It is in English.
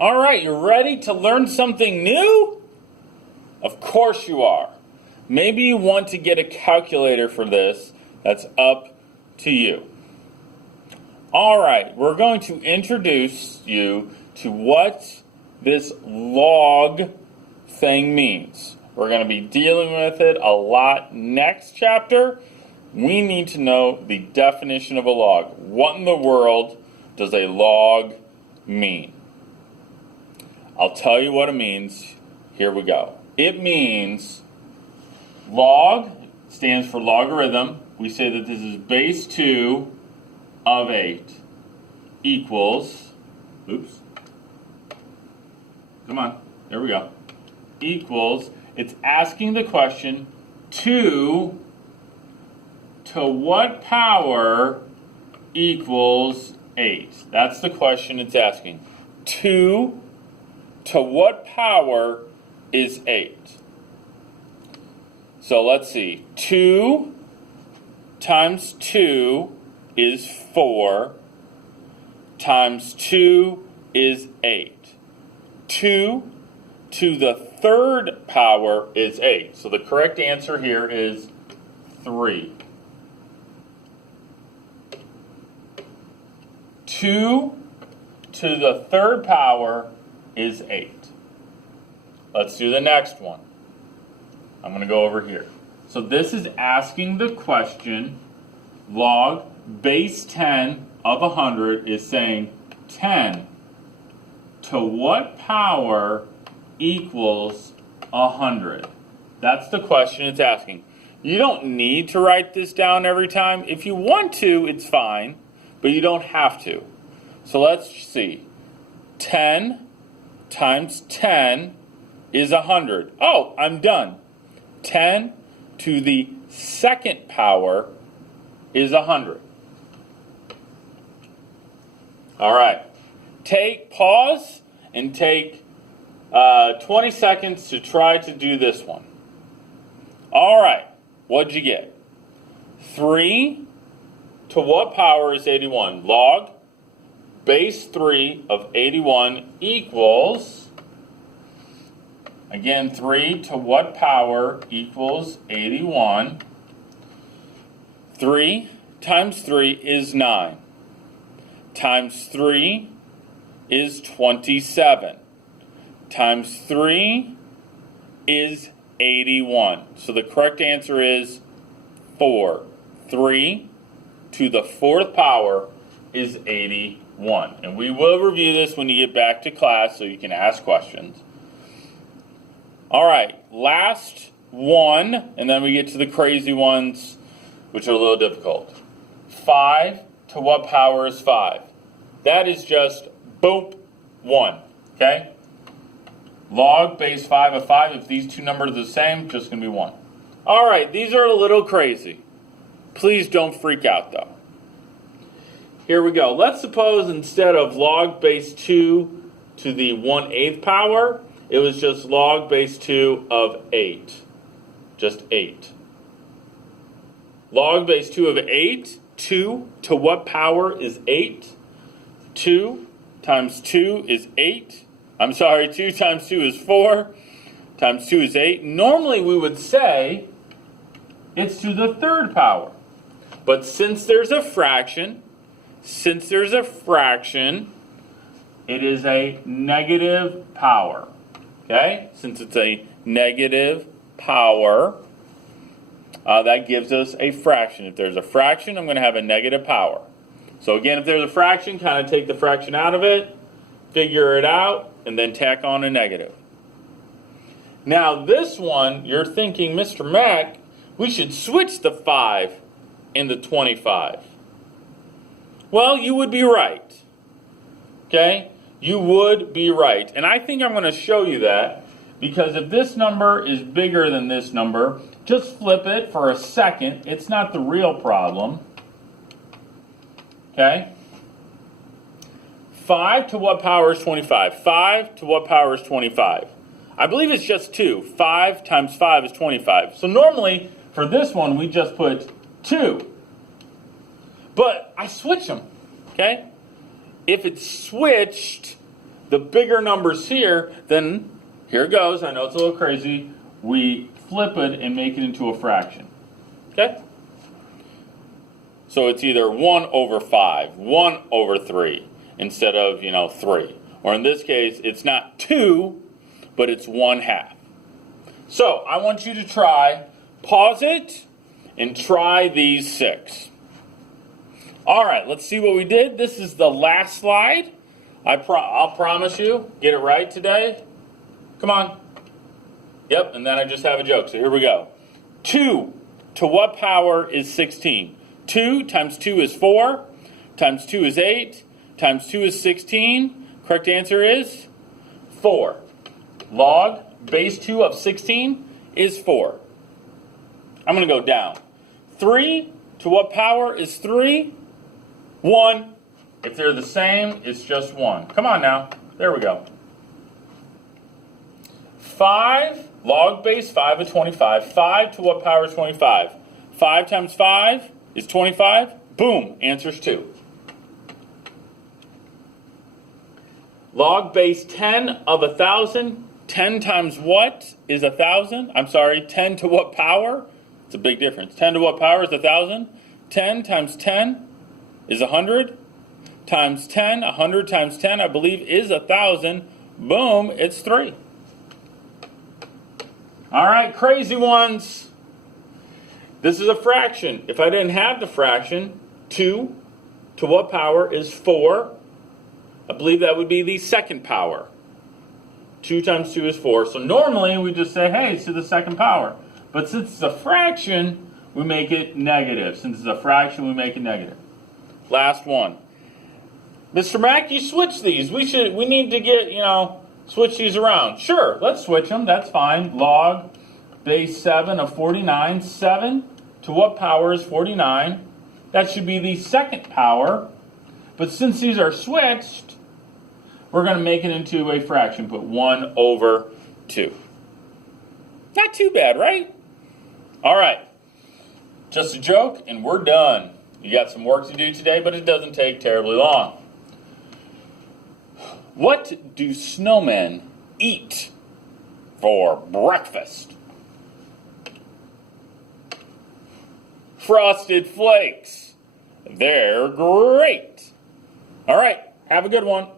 All right, you ready to learn something new? Of course you are. Maybe you want to get a calculator for this. That's up to you. All right, we're going to introduce you to what this log thing means. We're going to be dealing with it a lot next chapter. We need to know the definition of a log. What in the world does a log mean? I'll tell you what it means. Here we go. It means log stands for logarithm. We say that this is base 2 of 8 equals, come on, there we go, equals, it's asking the question, 2 to what power equals 8? That's the question it's asking. 2 to what power is 8? So let's see. 2 times 2 is 4 times 2 is 8. 2 to the third power is 8. So the correct answer here is 3. 2 to the third power is 8. Let's do the next one. I'm going to go over here. So this is asking the question, log base 10 of 100 is saying 10 to what power equals 100? That's the question it's asking. You don't need to write this down every time. If you want to, it's fine, but you don't have to. So let's see. 10 times 10 is 100. Oh, I'm done. 10 to the second power is 100. All right. Pause and take 20 seconds to try to do this one. All right. What'd you get? 3 to what power is 81? Log base 3 of 81 equals, again, 3 to what power equals 81? 3 times 3 is 9. Times 3 is 27. Times 3 is 81. So the correct answer is 4. 3 to the fourth power is 81. And we will review this when you get back to class so you can ask questions. All right, last one, and then we get to the crazy ones, which are a little difficult. 5 to what power is 5? That is just, boom, 1, okay? Log base 5 of 5, if these two numbers are the same, just going to be 1. All right, these are a little crazy. Please don't freak out, though. Here we go. Let's suppose instead of log base 2 to the 1/8 power, it was just log base 2 of 8. Just 8. Log base 2 of 8, 2 to what power is 8? 2 times 2 is 8. I'm sorry, 2 times 2 is 4. Times 2 is 8. Normally we would say it's to the third power. But since there's a fraction, it is a negative power. Okay? Since it's a negative power, that gives us a fraction. If there's a fraction, I'm going to have a negative power. So again, if there's a fraction, kind of take the fraction out of it, figure it out, and then tack on a negative. Now this one, you're thinking, Mr. Mack, we should switch the 5 and the 25. Well, you would be right. Okay? You would be right. And I think I'm going to show you that because if this number is bigger than this number, just flip it for a second. It's not the real problem. Okay? 5 to what power is 25? 5 to what power is 25? I believe it's just 2. 5 times 5 is 25. So normally, for this one, we just put 2. But I switch them. Okay? If it's switched, the bigger numbers here, then here it goes. I know it's a little crazy. We flip it and make it into a fraction. Okay? So it's either 1 over 5, 1 over 3, instead of, 3. Or in this case, it's not 2, but it's 1/2. So I want you to try, pause it, and try these 6. All right, let's see what we did. This is the last slide. I'll promise you, get it right today. Come on. Yep, and then I just have a joke, so here we go. 2 to what power is 16? 2 times 2 is 4, times 2 is 8, times 2 is 16. Correct answer is 4. Log base 2 of 16 is 4. I'm going to go down. 3 to what power is 3? 1. If they're the same, it's just 1. Come on now. There we go. 5, log base 5 of 25. 5 to what power is 25? 5 times 5 is 25. Boom. Answer's 2. Log base 10 of 1,000. 10 times what is 1,000? I'm sorry, 10 to what power? It's a big difference. 10 to what power is 1,000? 10 times 10 is 100. Times 10, 100 times 10, I believe, is 1,000. Boom, it's 3. All right, crazy ones. This is a fraction. If I didn't have the fraction, 2 to what power is 4? I believe that would be the second power. 2 times 2 is 4. So normally we just say, hey, it's to the second power. But since it's a fraction, we make it negative. Since it's a fraction, we make it negative. Last one. Mr. Mack, you switch these. We need to get, switch these around. Sure, let's switch them. That's fine. Log base 7 of 49. 7 to what power is 49? That should be the second power. But since these are switched, we're going to make it into a fraction. Put 1 over 2. Not too bad, right? All right. Just a joke, and we're done. You got some work to do today, but it doesn't take terribly long. What do snowmen eat for breakfast? Frosted Flakes. They're great. All right, have a good one.